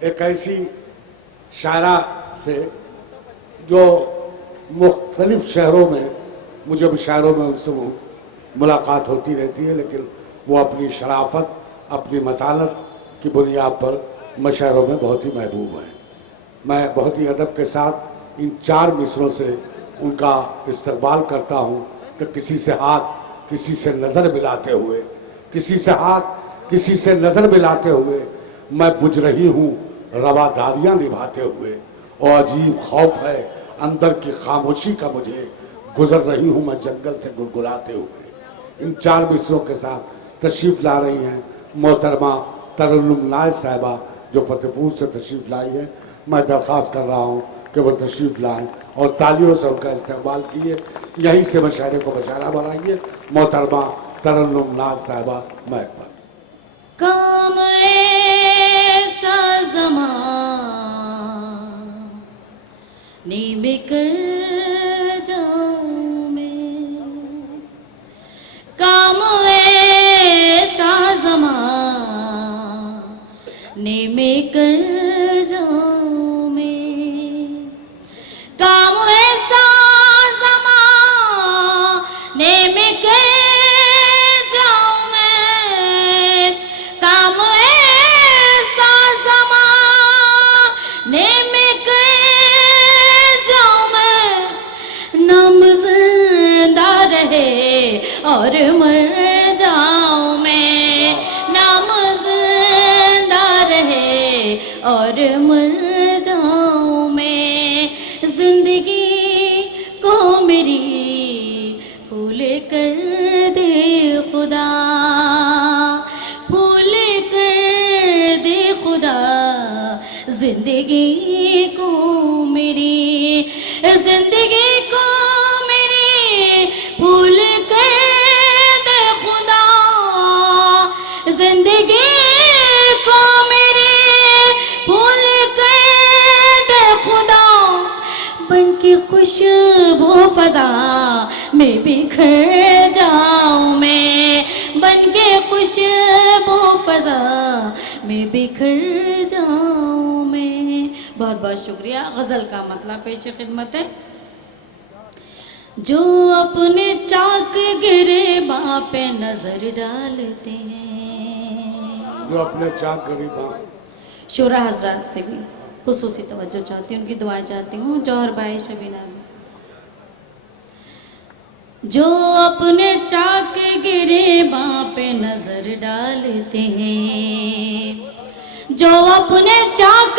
ایک ایسی شاعرہ سے جو مختلف شہروں میں مجھے شہروں میں ان سے ملاقات ہوتی رہتی ہے، لیکن وہ اپنی شرافت، اپنی متانت کی بنیاد پر مشاعروں میں بہت ہی محبوب ہیں۔ میں بہت ہی ادب کے ساتھ ان 4 مصروں سے ان کا استقبال کرتا ہوں کہ کسی سے ہاتھ، کسی سے نظر ملاتے ہوئے، کسی سے ہاتھ، کسی سے نظر ملاتے ہوئے میں بجھ رہی ہوں رواداریاں نبھاتے ہوئے، اور عجیب خوف ہے اندر کی خاموشی کا مجھے، گزر رہی ہوں میں جنگل سے گلگلاتے ہوئے۔ ان 4 مصروں کے ساتھ تشریف لا رہی ہیں محترمہ ترنم ناز صاحبہ جو فتح پور سے تشریف لائی ہے۔ میں درخواست کر رہا ہوں کہ وہ تشریف لائیں اور تالیوں سے ان کا استقبال کیے، یہیں سے مشاعرے کو مشاعرہ بنائیے۔ محترمہ ترنم ناز صاحبہ محکمہ۔ کام ایسا زمان بکر جاؤں میں، کام ایسا زمان میں کر جاؤں میں، کام ایسا زمان میں کر جاؤں میں، کام ایسا زمان میں کر جاؤں میں، نام زندہ رہے اور مر جاؤں میں، نام زندہ رہے اور مر جاؤں میں، زندگی کو میری پھول کر دے خدا، پھول کر دے خدا، زندگی کو میری، زندگی کو میری پھول کر دے خدا، زندگی کو میری پھول کر دے خدا، بن کے خوشبو فضا میں بکھر جاؤں میں، بن کے خوشبو فضا میں بکھر جاؤں میں۔ بہت بہت شکریہ۔ غزل کا مطلب پیش خدمت ہے۔ جو اپنے چاک گریباں پہ نظر ڈالتے ہیں، جو اپنے چاک گریباں، شورا حضرات سے بھی خصوصی توجہ چاہتی ہوں، ان کی دعائیں چاہتی ہوں، جوہر بھائی شبینہ، جو اپنے چاک گریباں پہ نظر ڈالتے ہیں، جو اپنے چاک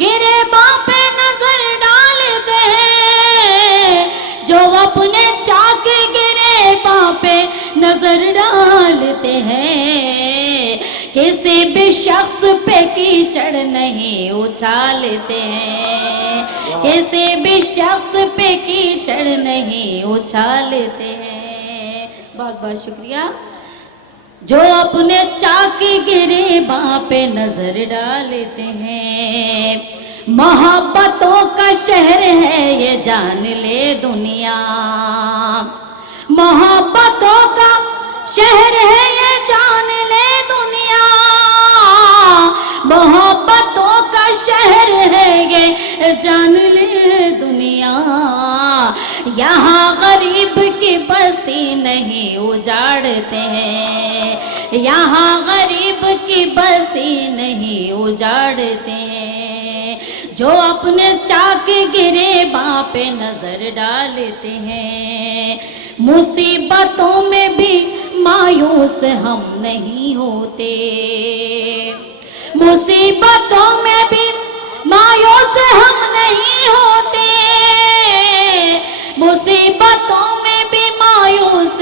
گریباں پہ نظر ڈالتے ہیں، جو اپنے چاک گریباں پہ نظر ڈالتے ہیں، کسی بھی شخص پہ کیچڑ نہیں اچھالتے ہیں، کسی بھی شخص پہ کیچڑ نہیں اچھالتے ہیں۔ بہت بہت شکریہ۔ جو اپنے چاک گریباں پہ نظر ڈالتے ہیں، محبتوں کا شہر ہے یہ جان لے دنیا، محبتوں کا شہر ہے یہ جان لے دنیا، محبتوں کا شہر ہے یہ جان لے دنیا، یہاں غریب کی بستی نہیں اجاڑتے ہیں، یہاں غریب کی بستی نہیں اجاڑتے ہیں، جو اپنے چاک گریباں پہ نظر ڈالتے ہیں، مصیبتوں میں بھی مایوس ہم نہیں ہوتے، مصیبتوں میں بھی مایوس ہم نہیں ہوتے، مصیبتوں میں بھی مایوس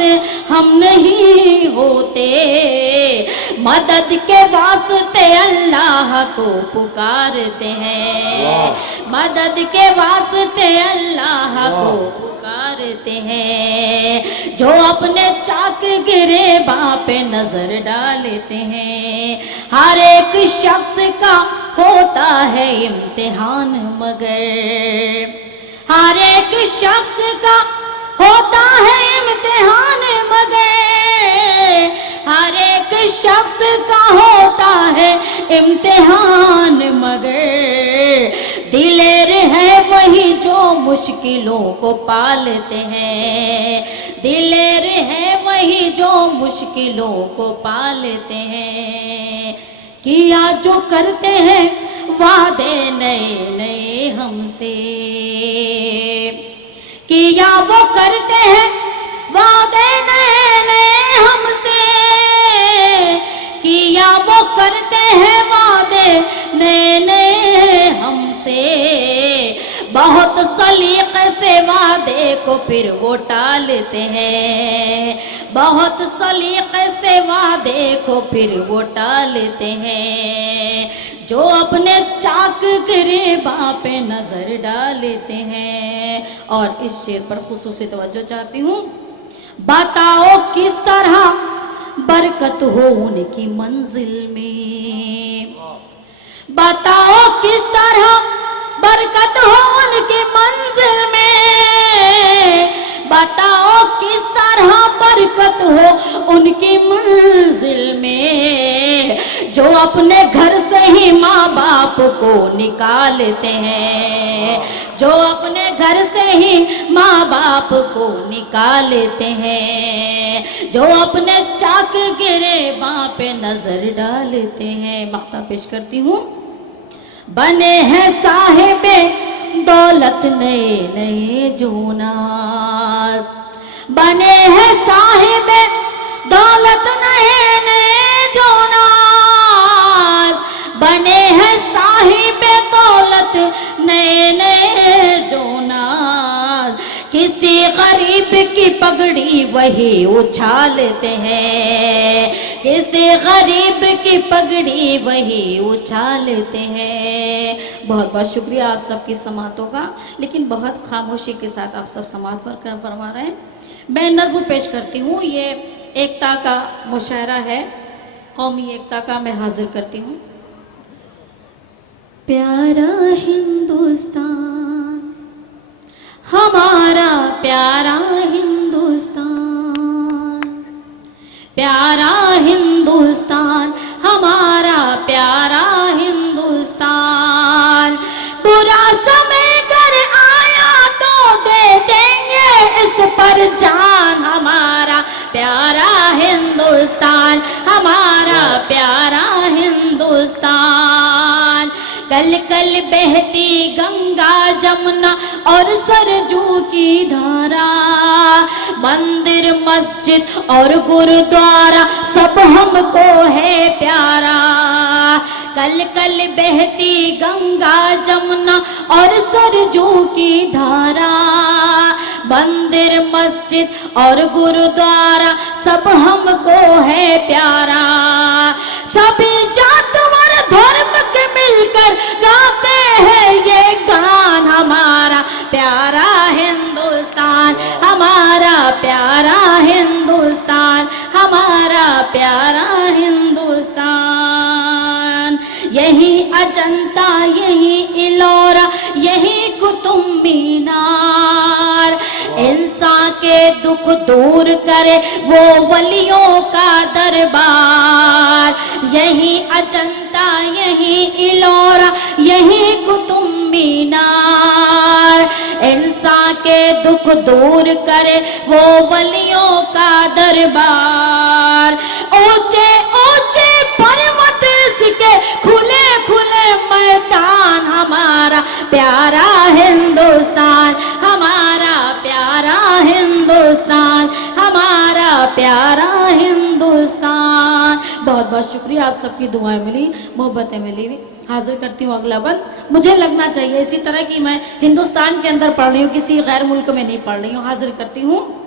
ہم نہیں ہوتے، مدد کے واسطے اللہ کو پکارتے ہیں، مدد کے واسطے اللہ کو پکارتے ہیں، جو اپنے چاک گریباں پہ نظر ڈالتے ہیں، ہر ایک شخص کا ہوتا ہے امتحان مگر، ہر ایک شخص کا ہوتا ہے امتحان مگر، ہر ایک شخص کا ہوتا ہے امتحان، مگر دلیر ہے وہی جو مشکلوں کو پالتے ہیں، دلیر ہے وہی جو مشکلوں کو پالتے ہیں، کیا جو کرتے ہیں وعدے نئے نئے ہم سے، کیا وہ کرتے ہیں وعدے نئے نئے ہم سے، کیا وہ کرتے ہیں وعدے نئے نئے ہم سے، بہت سلیقے سے وعدے کو پھر وہ ٹالتے ہیں، بہت سلیقے سے وعدے کو پھر وہ ٹالتے ہیں، جو اپنے چاک گریباں پہ نظر ڈالتے ہیں۔ اور اس شعر پر خصوصی توجہ چاہتی ہوں، بتاؤ کس طرح برکت ہو ان کی منزل میں، بتاؤ کس طرح برکت ہو ان کی منزل میں، بتاؤ کس طرح برکت ہو ان کی منزل میں، جو اپنے گھر سے ہی ماں باپ کو نکالتے ہیں، جو اپنے گھر سے ہی ماں باپ کو نکالتے ہیں، جو اپنے چاک گریباں پہ نظر ڈالتے ہیں۔ مقطع پیش کرتی ہوں، بنے ہیں صاحب دولت نئے نئے جو ناز، بنے ہیں صاحب دولت نئے نئے جو ناز، بنے ہیں صاحب دولت نئے نئے جو ناز، کسی غریب کی پگڑی وہی اچھالتے ہیں، کسی غریب کی پگڑی وہی اچھالتے ہیں۔ بہت بہت شکریہ آپ سب کی سماعتوں کا، لیکن بہت خاموشی کے ساتھ آپ سب سماعت فرما رہے ہیں۔ میں نظم پیش کرتی ہوں، یہ ایکتا کا مشاعرہ ہے، قومی ایکتا کا میں حاضر کرتی ہوں۔ پیارا ہندوستان ہمارا پیارا ہندوستان، پیارا ہندوستان ہمارا پیارا ہندوستان، برا سمے گر آیا تو دے دیں گے اس پر جان، ہمارا پیارا ہندوستان ہمارا پیارا ہندوستان، کل کل بہتی گنگا جمنا اور سرجو کی دھارا، مندر مسجد اور گردوارا سب ہم کو ہے پیارا، کل کل بہتی گنگا جمنا اور سرجو کی دھارا، مندر مسجد اور گردوارا سب ہم کو ہے پیارا، سبھی جات اور دھرم کے مل کر گاتے ہیں یہ گان، ہمارا پیارا ہندوستان ہمارا پیارا ہندوستان ہمارا پیارا ہندوستان، یہی اجنتا یہی ایلورا یہی قطب مینار، انسان کے دکھ دور کرے وہ ولیوں کا دربار، یہی اجنتا یہی ایلورا یہی قطب مینار، انسان کے دکھ دور کرے وہ ولیوں کا دربار، اونچے اونچے پروت اس کے کھلے کھلے میدان، ہمارا پیارا ہندوستان ہمارا پیارا ہندوستان ہمارا پیارا ہندوستان۔ بہت بہت شکریہ، آپ سب کی دعائیں ملی، محبتیں ملی۔ حاضر کرتی ہوں اگلا بند، مجھے لگنا چاہیے اسی طرح کی میں ہندوستان کے اندر پڑھ رہی ہوں، کسی غیر ملک میں نہیں پڑھ رہی ہوں۔ حاضر کرتی ہوں،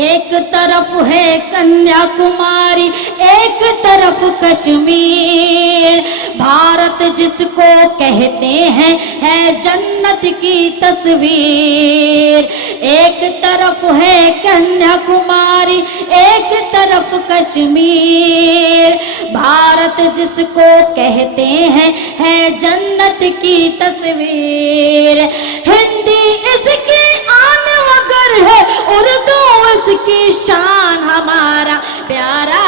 ایک طرف ہے کنیا کماری ایک طرف کشمیر، بھارت جس کو کہتے ہیں ہے جنت کی تصویر، ایک طرف ہے کنیا کماری ایک طرف کشمیر، بھارت جس کو کہتے ہیں ہے جنت کی تصویر، ہندی اس کی آن وگر ہے اردو اس کی شان، ہمارا پیارا